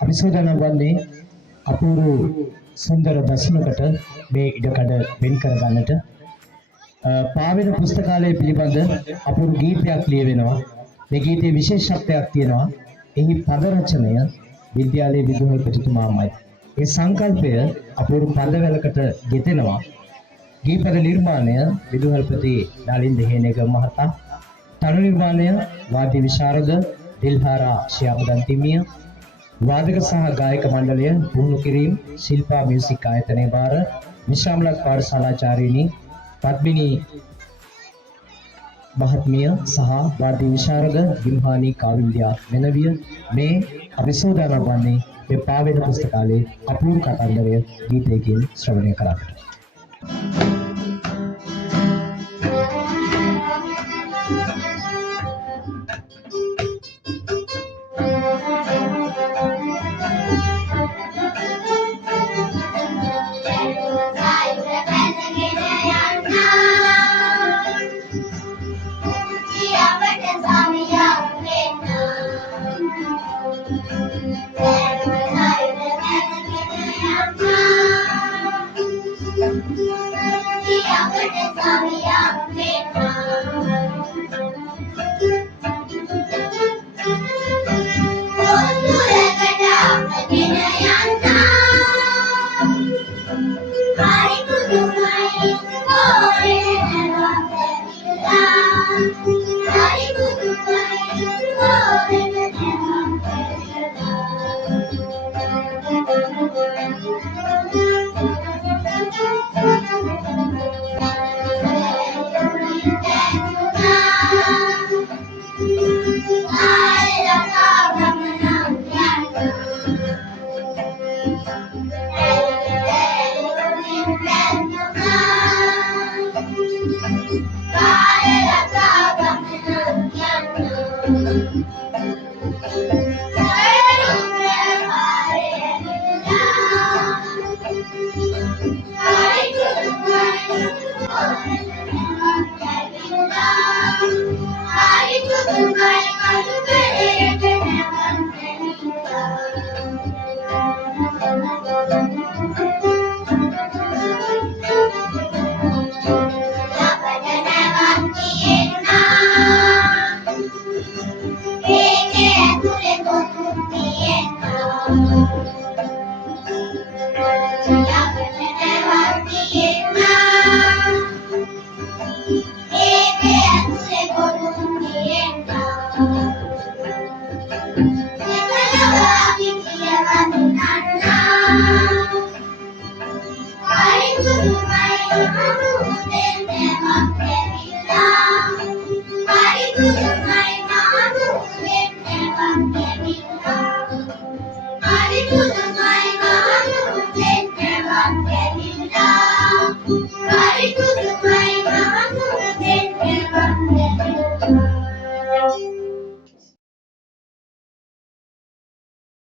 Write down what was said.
අපි සෝදානම් වන්නේ අපූර්ව සුන්දර දර්ශනකට මේ ඉඩකඩ වෙන් කර ගන්නට පාවෙන පුස්තකාලය පිළිබඳ අපූර්ව ගීතයක් ලියවෙනවා. මේ ගීතයේ විශේෂත්වයක් තියෙනවා. එහි පද රචනය විද්‍යාලයේ විදුහල්පතිතුමාමයි. ඒ සංකල්පය අපූර්ව පදවලකට ගෙතෙනවා. ගීපද නිර්මාණය විදුහල්පති නාලින්ද හේනේග මහතා, තනු නිර්මාණය වාද්‍ය විශාරද දිල්හාරා ශ්‍යාමදන්තිමිය, වාදක සහ ගායක මණ්ඩලය පුහුණු කිරීම ශිල්පා මියුසික් ආයතනයේ බාර විශ්‍රාමලක් පාඨශාලාචාර්යිනී පද්මිනී මහත්මිය සහ වාද්‍ය විශාරද ගිම්හානි කාවින්ද්‍යා මෙනවිය මේ අභිසෝදානම් වන්නේ මේ පාවෙන පුස්තකාලයේ අපූර්ව කතන්දරය ගීතයකින් ශ්‍රවණය කරන්නට. Hari